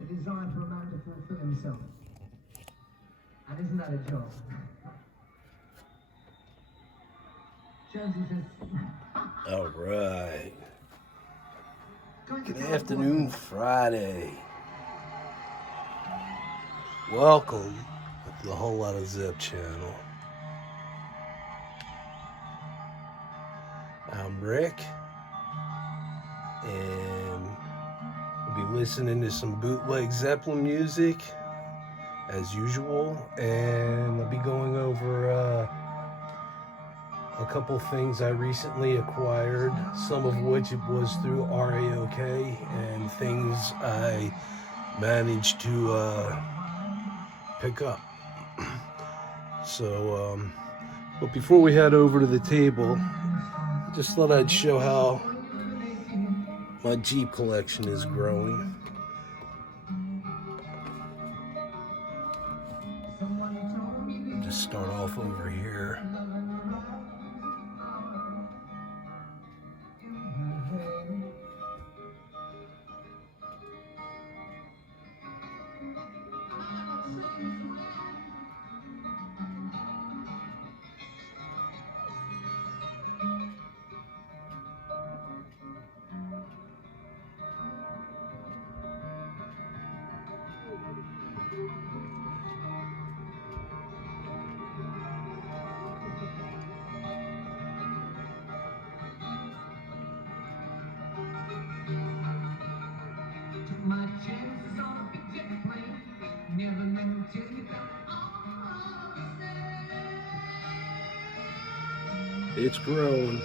the desire for a man to fulfill himself. And isn't that a job? Jonesy says... All right. Good afternoon, Friday. Welcome to the Whole Lot of Zep channel. I'm Rick, and we'll be listening to some bootleg Zeppelin music as usual, and I'll be going over a couple things I recently acquired, some of which it was through RAOK, and things I managed to pick up. So, but before we head over to the table, just thought I'd show how my Jeep collection is growing. Just start off over here. It's growing.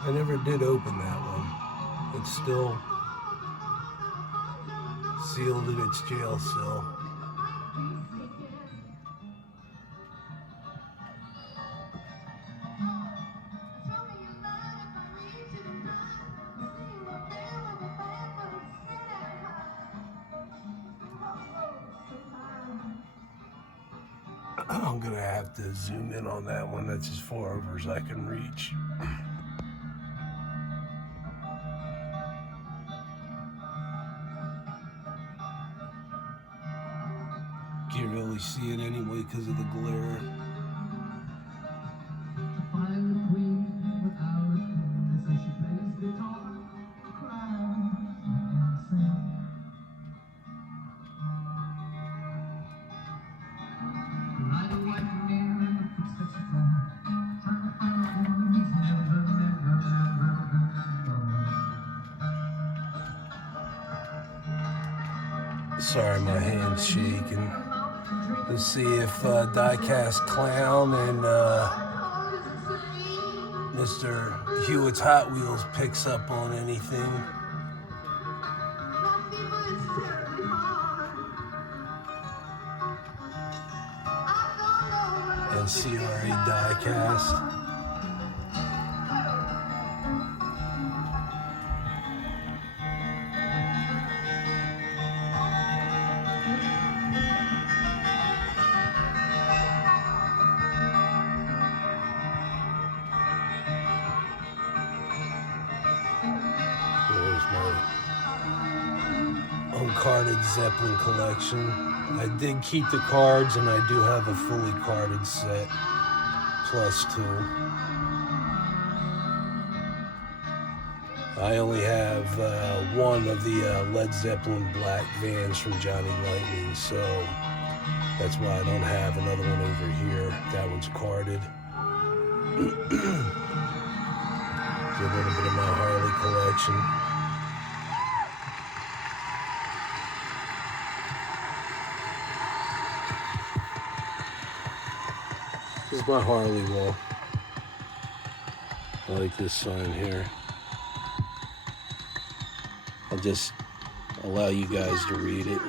I never did open that one. It's still sealed in its jail cell. I'm gonna have to zoom in on that one. That's as far over as I can reach. Can't really see it anyway because of the glare. Sorry, my hand's shaking. Let's see if Diecast Clown and Mr. Hewitt's Hot Wheels picks up on anything. And CRA Diecast. Uncarded Zeppelin collection. I did keep the cards, and I do have a fully carded set, plus 2. I only have one of the Led Zeppelin black vans from Johnny Lightning, so that's why I don't have another one over here. That one's carded. A little bit of my Harley collection. This is my Harley wall. I like this sign here. I'll just allow you guys to read it.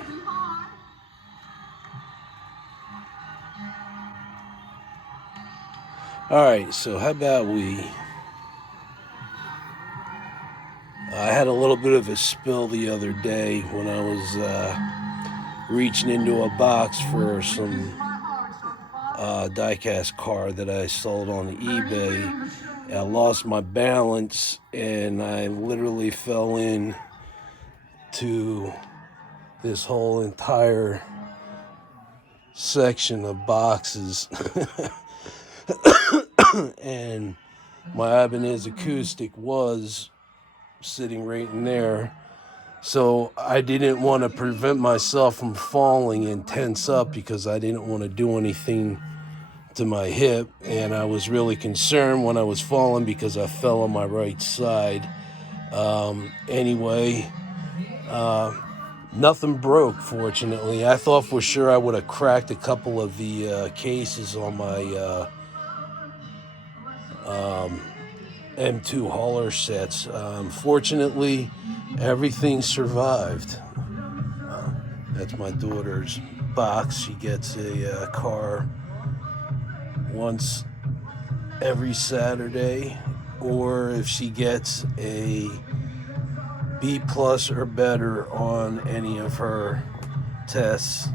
Alright, so how about I had a little bit of a spill the other day when I was reaching into a box for some die-cast car that I sold on eBay. I lost my balance and I literally fell in to this whole entire section of boxes. And my Ibanez acoustic was sitting right in there. So I didn't want to prevent myself from falling and tense up because I didn't want to do anything to my hip. And I was really concerned when I was falling because I fell on my right side. Anyway, nothing broke, fortunately. I thought for sure I would have cracked a couple of the cases on my M2 hauler sets. Fortunately, everything survived. That's my daughter's box. She gets a car once every Saturday, or if she gets a B+ or better on any of her tests,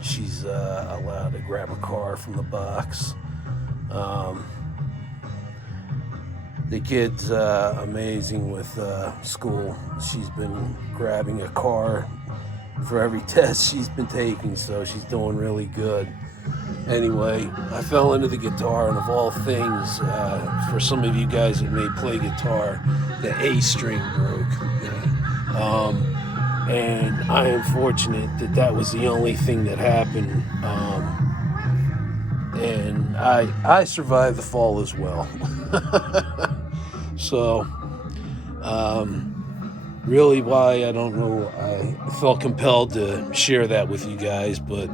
she's allowed to grab a car from the box. The kid's amazing with school. She's been grabbing a car for every test she's been taking, so she's doing really good. Anyway, I fell into the guitar, and of all things, for some of you guys that may play guitar, the A string broke. And I am fortunate that was the only thing that happened. And I survived the fall as well. So, really why, I don't know. I felt compelled to share that with you guys, but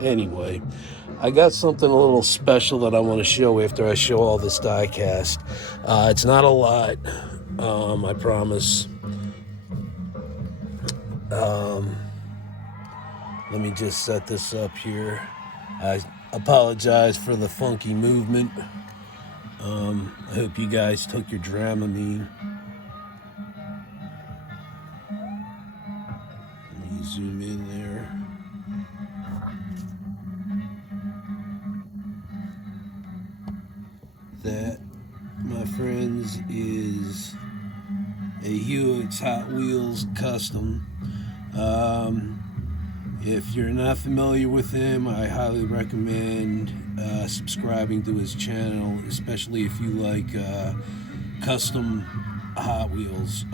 anyway, I got something a little special that I want to show after I show all this die cast. It's not a lot, I promise. Let me just set this up here. I apologize for the funky movement. I hope you guys took your Dramamine. Let me zoom in there. That, my friends, is a Hewitt's Hot Wheels custom. If you're not familiar with him, I highly recommend subscribing to his channel, especially if you like custom Hot Wheels.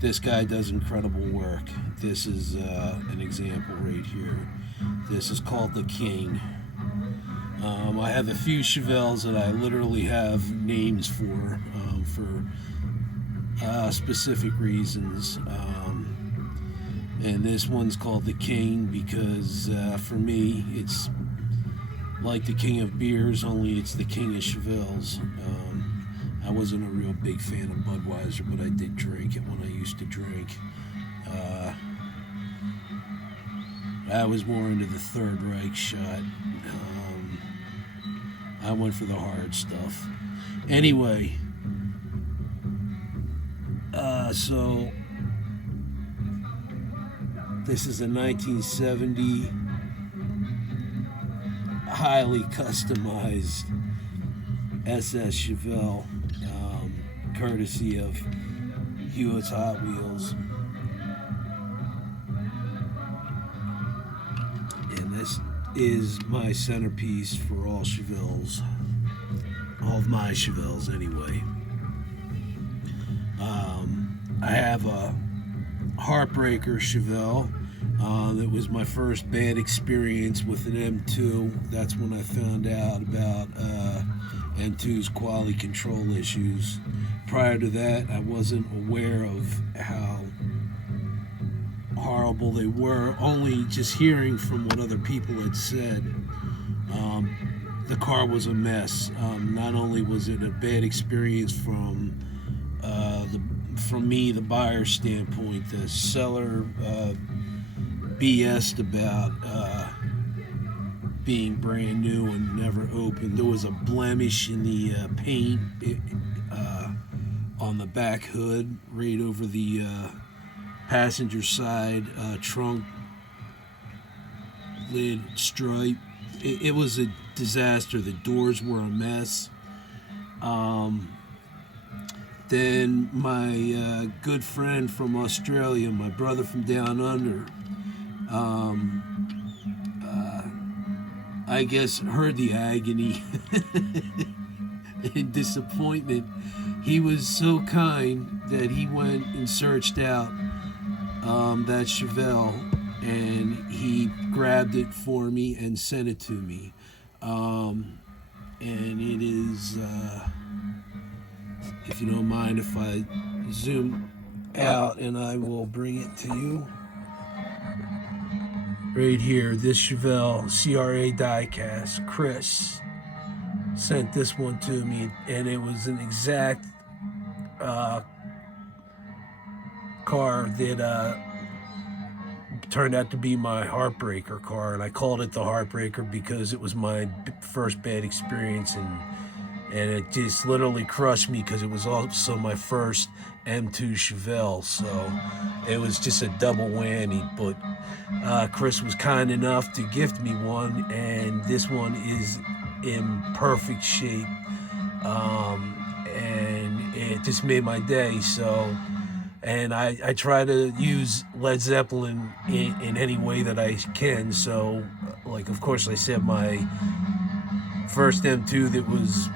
This guy does incredible work. This is an example right here. This is called the King. I have a few Chevelles that I literally have names for specific reasons. And this one's called the King because for me, it's like the King of beers, only it's the King of Chevelles. I wasn't a real big fan of Budweiser, but I did drink it when I used to drink. I was more into the Third Reich shot. I went for the hard stuff. Anyway, so this is a 1970 highly customized SS Chevelle, courtesy of Hewitt's Hot Wheels. And this is my centerpiece for all Chevelles. All of my Chevelles, anyway. I have a Heartbreaker Chevelle. That was my first bad experience with an M2. That's when I found out about M2's quality control issues. Prior to that, I wasn't aware of how horrible they were, only just hearing from what other people had said. The car was a mess. Not only was it a bad experience from me, the buyer standpoint, the seller BS'd about being brand new and never opened. There was a blemish in the paint on the back hood, right over the passenger side trunk lid stripe. It was a disaster. The doors were a mess. Then my good friend from Australia, my brother from down under, I guess heard the agony and disappointment. He was so kind that he went and searched out that Chevelle, and he grabbed it for me and sent it to me. And it is, if you don't mind if I zoom out and I will bring it to you. Right here, this Chevelle CRA diecast. Chris sent this one to me, and it was an exact car that turned out to be my heartbreaker car, and I called it the heartbreaker because it was my first bad experience, and it just literally crushed me because it was also my first M2 Chevelle, so it was just a double whammy. But Chris was kind enough to gift me one, and this one is in perfect shape, and it just made my day. So, and I try to use Led Zeppelin in any way that I can. So, like, of course, I said my first M2 that was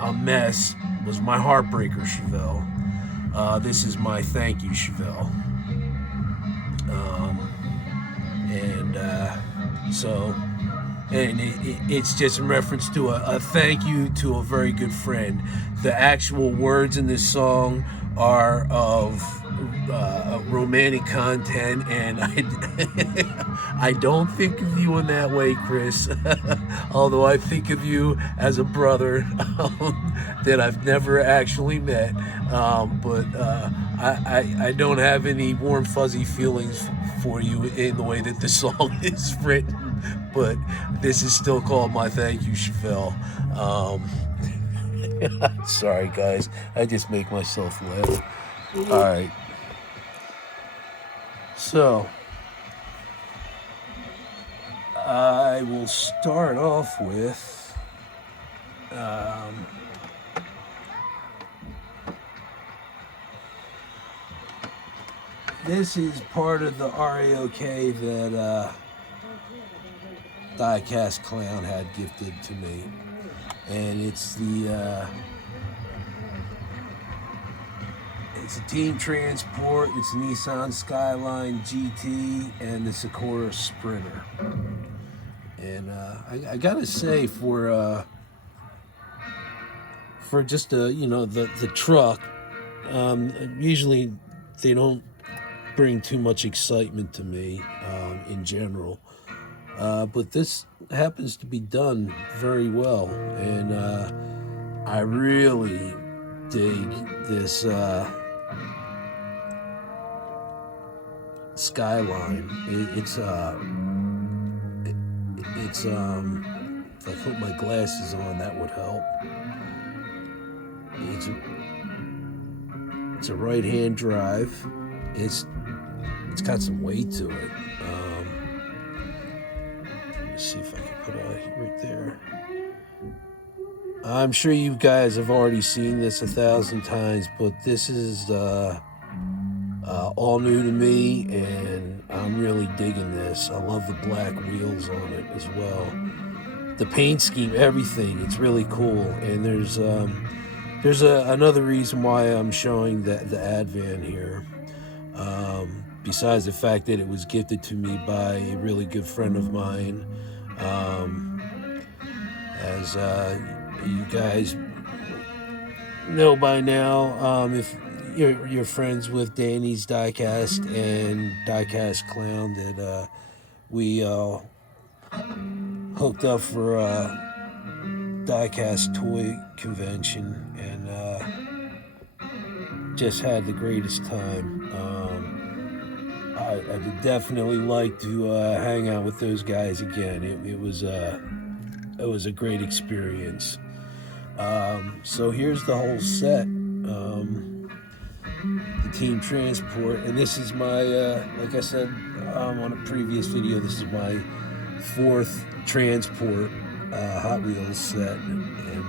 a mess was my heartbreaker Chevelle. This is my thank you Chevelle. And it's just in reference to a thank you to a very good friend. The actual words in this song are of romantic content, and I don't think of you in that way, Chris. Although I think of you as a brother that I've never actually met. But I don't have any warm fuzzy feelings for you in the way that the song is written. But this is still called my thank you, Chevelle. Sorry, guys. I just make myself laugh. All right. So, I will start off with this is part of the RAOK that Diecast Clown had gifted to me, and it's a team transport. It's a Nissan Skyline Gt and the Sakura Sprinter. And I gotta say, for just the truck, usually they don't bring too much excitement to me in general. But this happens to be done very well, and I really dig this Skyline. It's if I put my glasses on, that would help. It's a right-hand drive. It's got some weight to it. See if I can put it right there. I'm sure you guys have already seen this 1,000 times, but this is all new to me, and I'm really digging this. I love the black wheels on it as well. The paint scheme, everything, it's really cool. And there's another reason why I'm showing the Advan here. Besides the fact that it was gifted to me by a really good friend of mine. As you guys know by now, if you're friends with Danny's Diecast and Diecast Clown, that we hooked up for a Diecast toy convention, and just had the greatest time. I'd definitely like to hang out with those guys again. It was a great experience. So here's the whole set. The Team Transport, and this is my, like I said on a previous video, this is my 4th Transport Hot Wheels set, and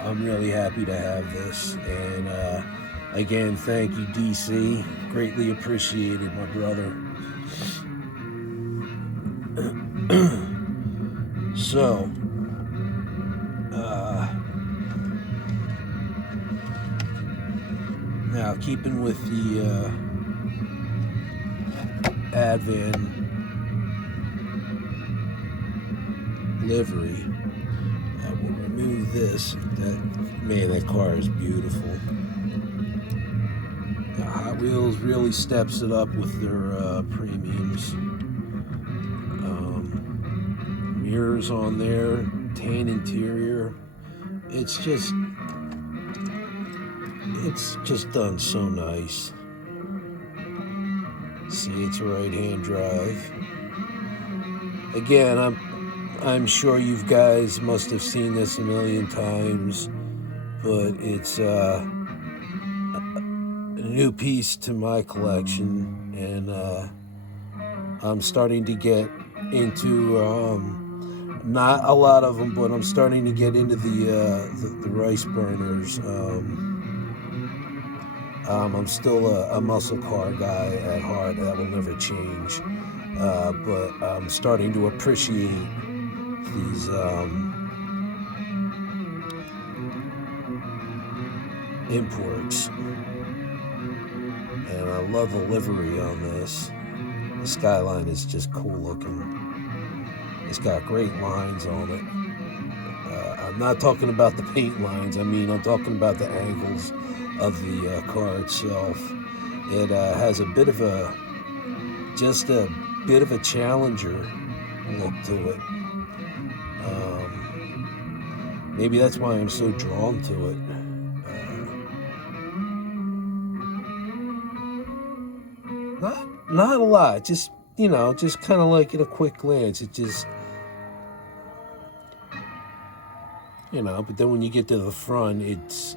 I'm really happy to have this. And again, thank you, DC. Greatly appreciated, my brother. So, now keeping with the Advan livery, we'll remove this. That car is beautiful. Now, Hot Wheels really steps it up with their premiums. Mirrors on there, tan interior. It's just done so nice. See, it's a right-hand drive. Again, I'm sure you guys must have seen this a million times, but it's a new piece to my collection, and I'm starting to get into not a lot of them, but I'm starting to get into the rice burners. I'm still a muscle car guy at heart. That will never change. But I'm starting to appreciate these imports. And I love the livery on this. The Skyline is just cool looking. It's got great lines on it. I'm not talking about the paint lines. I'm talking about the angles of the car itself. It has a bit of a Challenger look to it. Maybe that's why I'm so drawn to it. Not a lot. Just kind of like at a quick glance. It just, but then when you get to the front, it's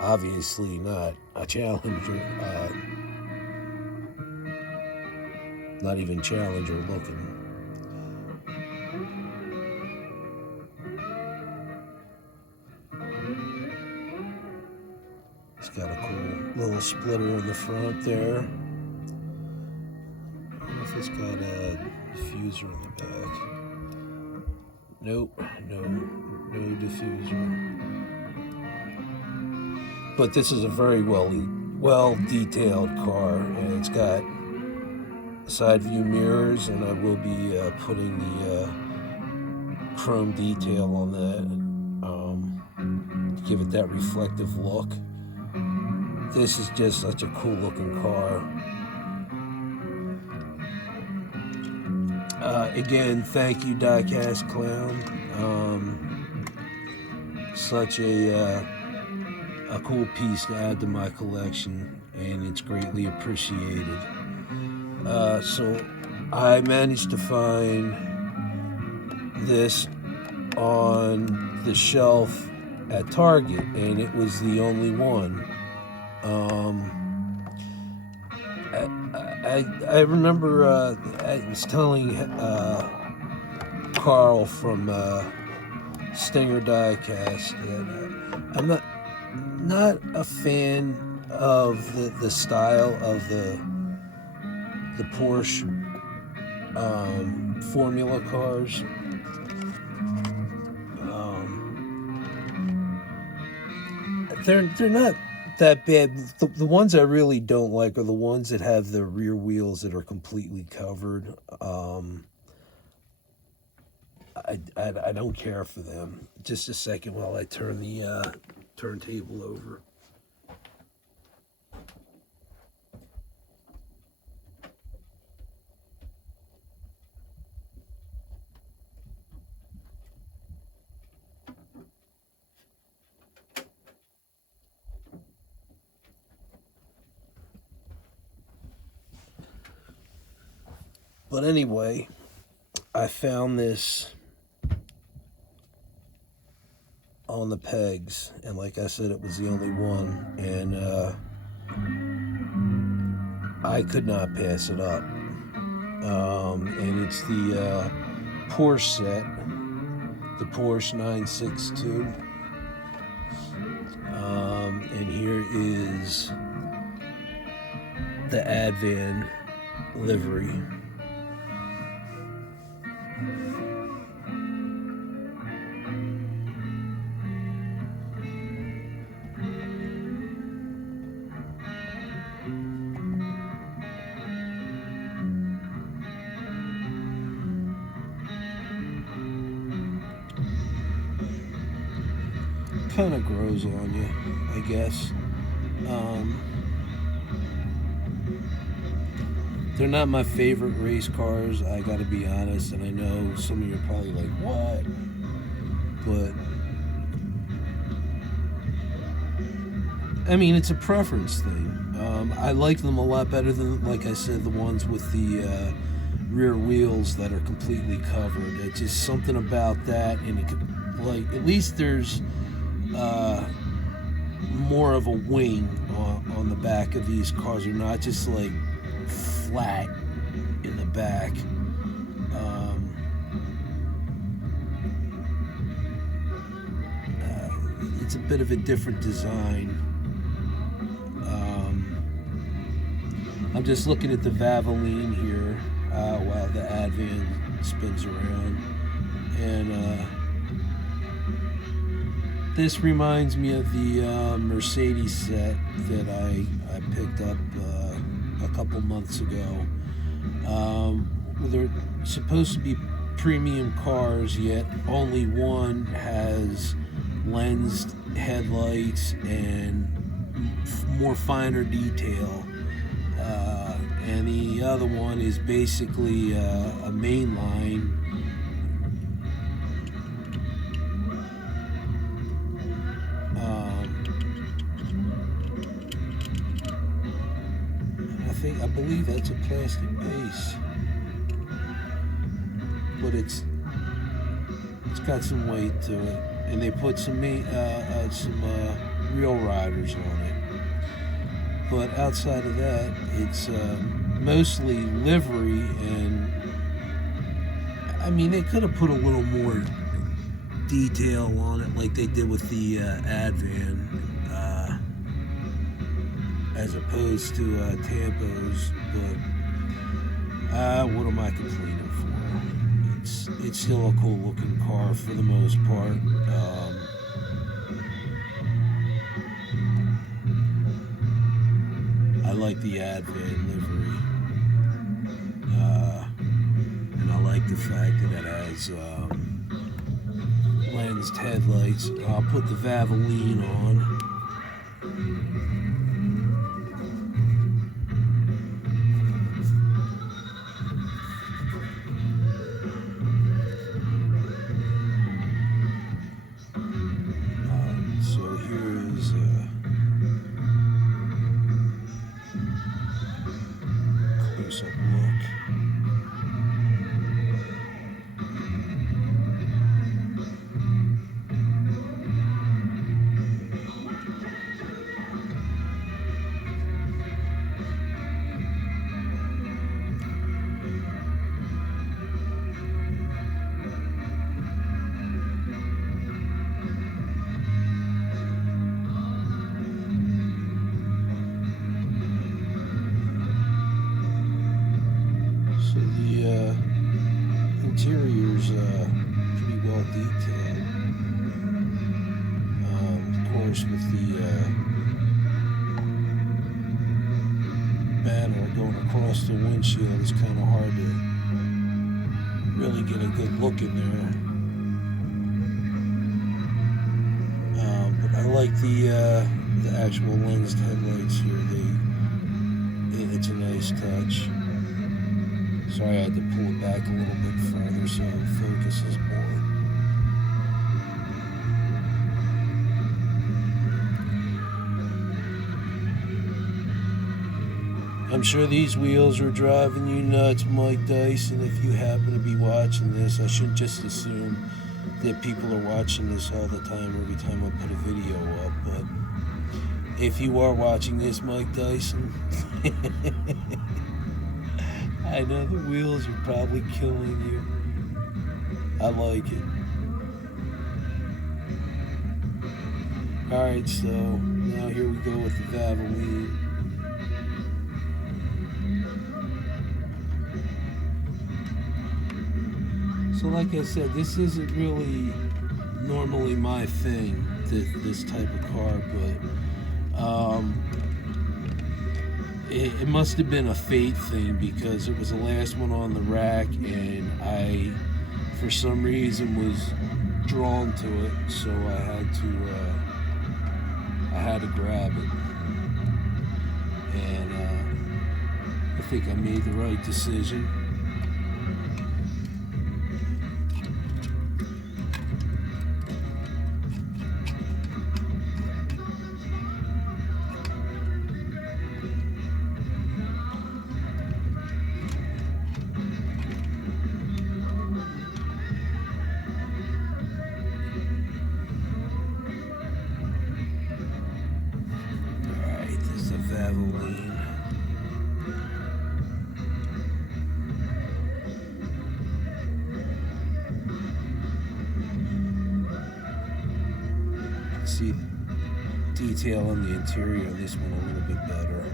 obviously not a Challenger. Not even Challenger looking. It's got a cool little splitter in the front there. I wonder if it's got a diffuser in the back. Nope, no diffuser. But this is a very well detailed car, and it's got side view mirrors, and I will be putting the chrome detail on that to give it that reflective look. This is just such a cool looking car. Again, thank you, Diecast Clown. Such a cool piece to add to my collection, and it's greatly appreciated. So I managed to find this on the shelf at Target, and it was the only one. I remember I was telling Carl from Stinger Diecast that I'm not a fan of the style of the Porsche Formula cars. They're not that bad. The ones I really don't like are the ones that have the rear wheels that are completely covered. I don't care for them. Just a second while I turn the turntable over. But anyway, I found this on the pegs, and like I said, it was the only one, and I could not pass it up. And it's the Porsche set, the Porsche 962. And here is the Advan livery. Kind of grows on you, I guess. They're not my favorite race cars, I gotta be honest, and I know some of you are probably like, what? But I mean, it's a preference thing. I like them a lot better than, like I said, the ones with the rear wheels that are completely covered. It's just something about that, and it could, like, at least there's more of a wing on the back of these cars. They're not just like flat in the back. It's a bit of a different design. I'm just looking at the Valvoline here while the Advan spins around, and this reminds me of the Mercedes set that I picked up a couple months ago. They're supposed to be premium cars, yet only one has lensed headlights and more finer detail. And the other one is basically a mainline. I believe that's a plastic base, but it's got some weight to it, and they put some real riders on it. But outside of that, it's mostly livery, and I mean, they could have put a little more detail on it like they did with the Advan, as opposed to Tampos, but what am I complaining for? It's still a cool looking car for the most part. I like the Advan livery, and I like the fact that it has lensed headlights. I'll put the Valvoline on. Interior's pretty well detailed. Of course, with the banner going across the windshield, it's kind of hard to really get a good look in there. But I like the actual lensed headlights here. It's a nice touch. Sorry, I had to pull it back a little bit further so it focuses more. I'm sure these wheels are driving you nuts, Mike Dyson. If you happen to be watching this, I shouldn't just assume that people are watching this all the time, every time I put a video up. But if you are watching this, Mike Dyson, I know the wheels are probably killing you. I like it. Alright, so now here we go with the Valvoline. So like I said, this isn't really normally my thing, this type of car, but it must have been a fate thing, because it was the last one on the rack and I, for some reason, was drawn to it, so I had to grab it. And I think I made the right decision. See detail on the interior of this one a little bit better.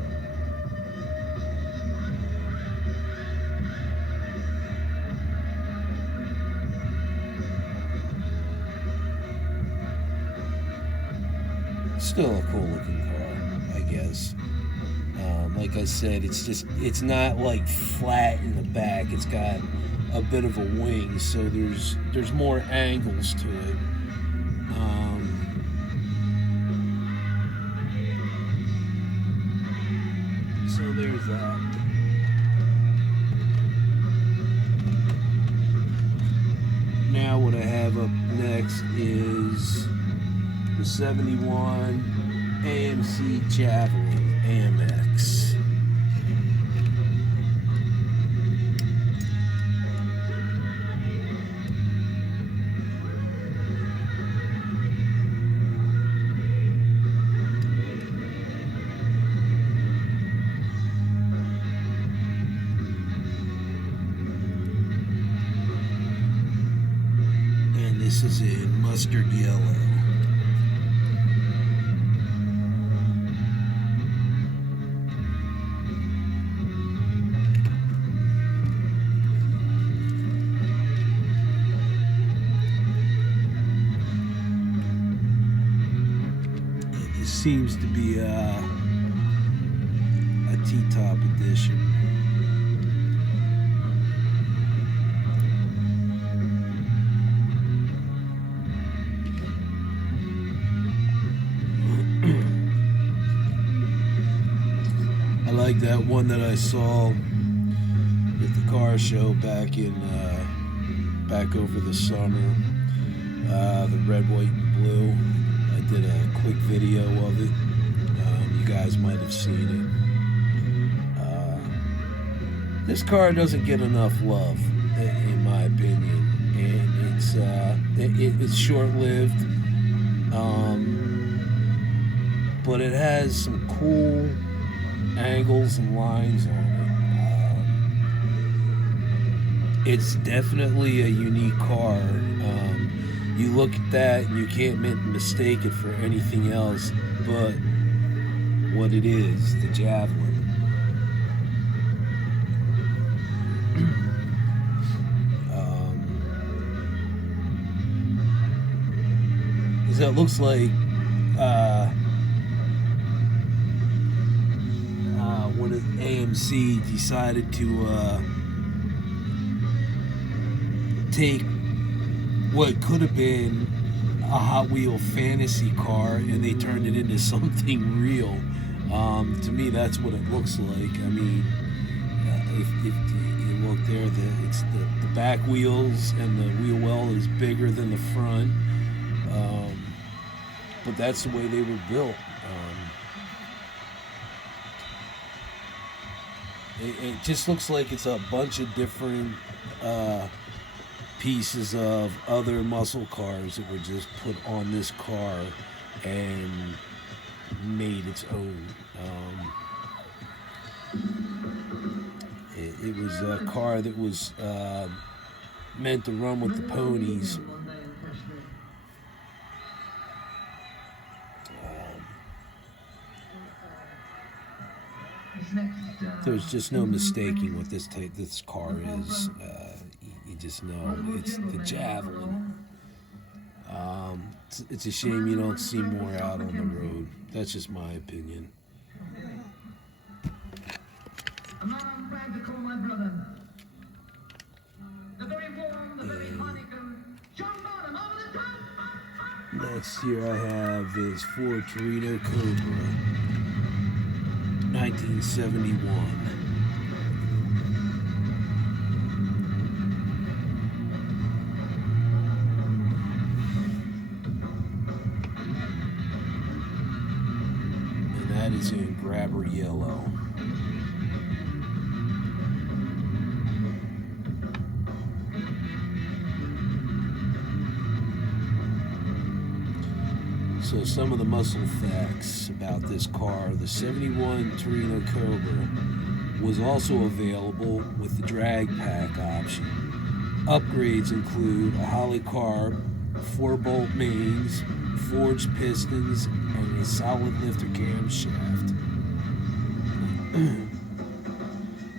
Still a cool looking car, I guess. Like I said, it's not like flat in the back. It's got a bit of a wing, so there's more angles to it. So there's that. Now what I have up next is the 71 Amc Chapel Amex. This is in mustard yellow. And this seems to be a T-top edition. I like that one that I saw at the car show back over the summer. The red, white, and blue. I did a quick video of it. You guys might have seen it. This car doesn't get enough love, in my opinion, and it's short-lived. But it has some cool angles and lines on it. It's definitely a unique car. You look at that and you can't mistake it for anything else but what it is, the Javelin. It looks like when AMC decided to take what could have been a Hot Wheel fantasy car and they turned it into something real. To me, that's what it looks like. I mean, if you look there, the back wheels and the wheel well is bigger than the front. But that's the way they were built. It just looks like it's a bunch of different pieces of other muscle cars that were just put on this car and made its own. It was a car that was meant to run with the ponies. There's just no mistaking what this car is. You just know it's the Javelin. It's a shame you don't see more out on the road. That's just my opinion. A man I'm proud to call my brother. The very warm, the very Heineken. John Bonham, over the top! Next here I have this Ford Torino Cobra, 1971. And that is in grabber yellow. So some of the muscle facts about this car: the 71 Torino Cobra was also available with the drag pack option. Upgrades include a Holly carb, 4-bolt mains, forged pistons, and a solid lifter camshaft.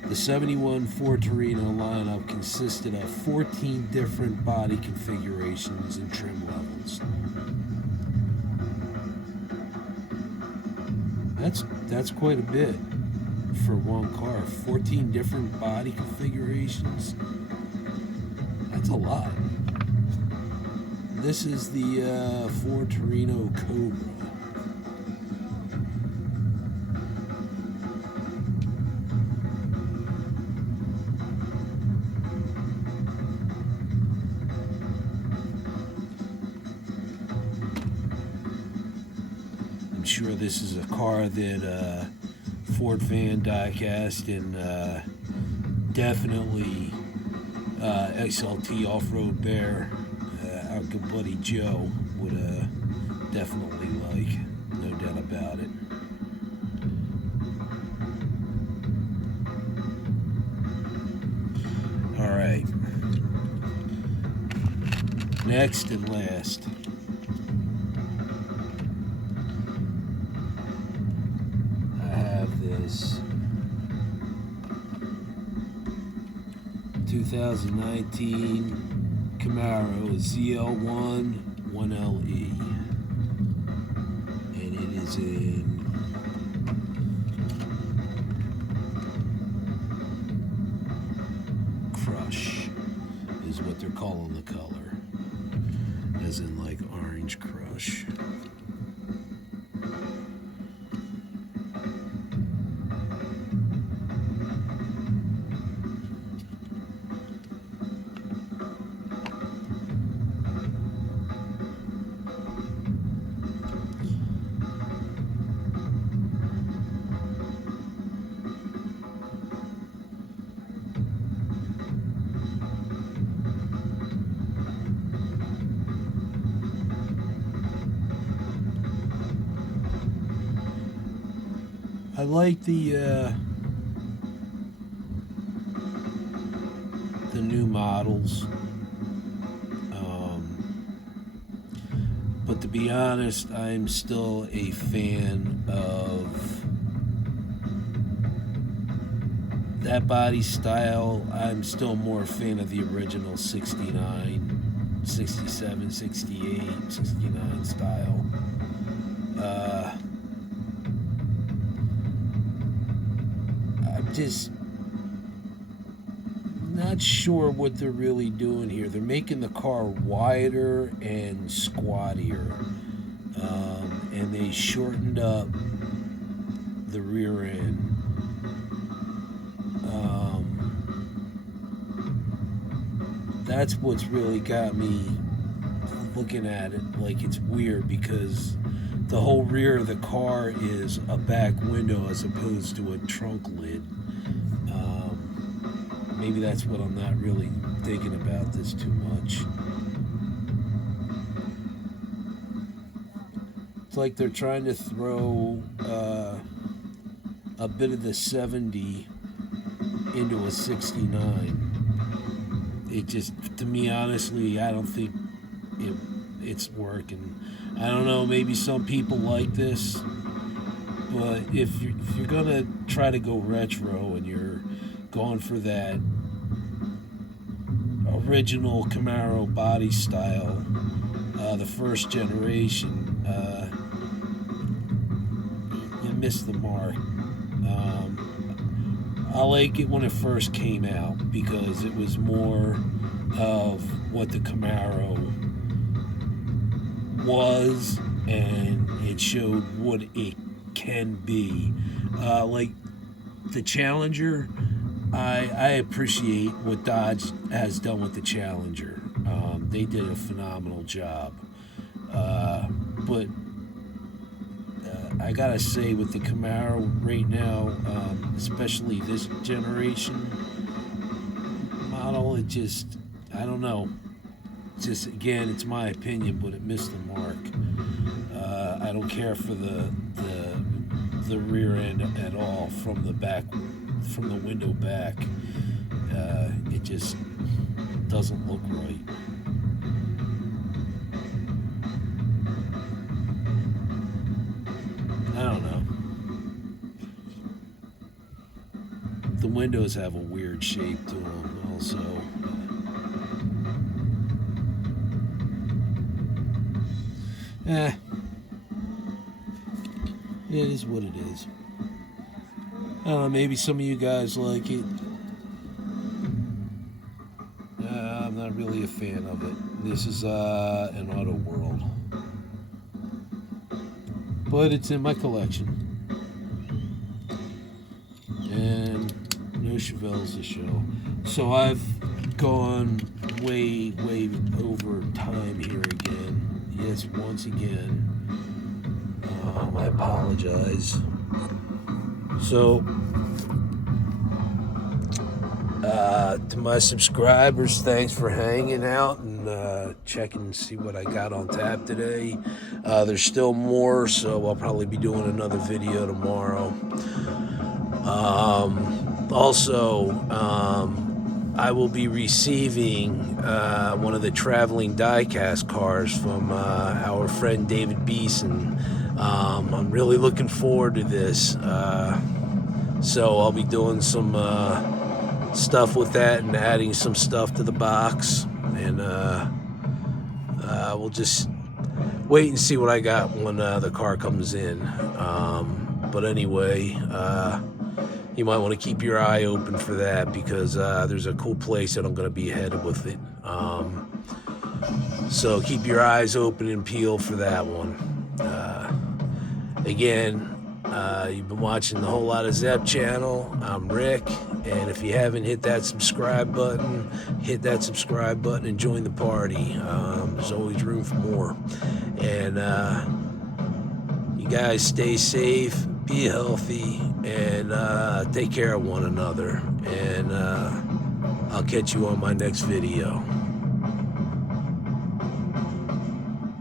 The 71 Ford Torino lineup consisted of 14 different body configurations and trim levels. That's quite a bit for one car. 14 different body configurations. That's a lot. This is the Ford Torino Cobra. I'm sure this is a car that Ford Fan Diecast and definitely XLT Off-Road Bear, our good buddy Joe, would definitely like, no doubt about it. Alright, next and last, I have this 2019 Camaro Zl1 1LE, and it is in crush, is what they're calling the color, as in like orange crush. I like the new models, but to be honest, I'm still a fan of that body style. I'm still more a fan of the original 69, 67, 68, 69 style. Just not sure what they're really doing here. They're making the car wider and squattier, and they shortened up the rear end. That's what's really got me looking at it like it's weird, because the whole rear of the car is a back window as opposed to a trunk lid. maybe that's what I'm not really thinking about this too much. It's like they're trying to throw a bit of the 70 into a 69. It just, to me, honestly, I don't think it's working. I don't know, maybe some people like this, but if you're gonna try to go retro and you're going for that original Camaro body style, the first generation, you missed the mark. I like it when it first came out because it was more of what the Camaro was, and it showed what it can be. Like the Challenger, I appreciate what Dodge has done with the Challenger. They did a phenomenal job. But I gotta say, with the Camaro right now, especially this generation model, it just, I don't know. Just, again, it's my opinion, but it missed the mark. I don't care for the rear end at all, from the back, from the window back. It just doesn't look right. I don't know. The windows have a weird shape to them also. It is what it is. I don't know, maybe some of you guys like it. I'm not really a fan of it. This is an Auto World. But it's in my collection. And no Chevelles to show. So I've gone way over time here again. Yes, once again. I apologize. So, to my subscribers, thanks for hanging out and checking and see what I got on tap today. There's still more, so I'll probably be doing another video tomorrow. Also, I will be receiving one of the traveling diecast cars from our friend David Beeson. I'm really looking forward to this. So I'll be doing some stuff with that and adding some stuff to the box. And we'll just wait and see what I got when the car comes in. But anyway, you might want to keep your eye open for that, because there's a cool place that I'm going to be headed with it. So keep your eyes open and peeled for that one. Again, you've been watching the Whole Lot of Zepp channel. I'm Rick, and if you haven't hit that subscribe button, hit that subscribe button and join the party. There's always room for more. And you guys stay safe, be healthy, and take care of one another. And I'll catch you on my next video.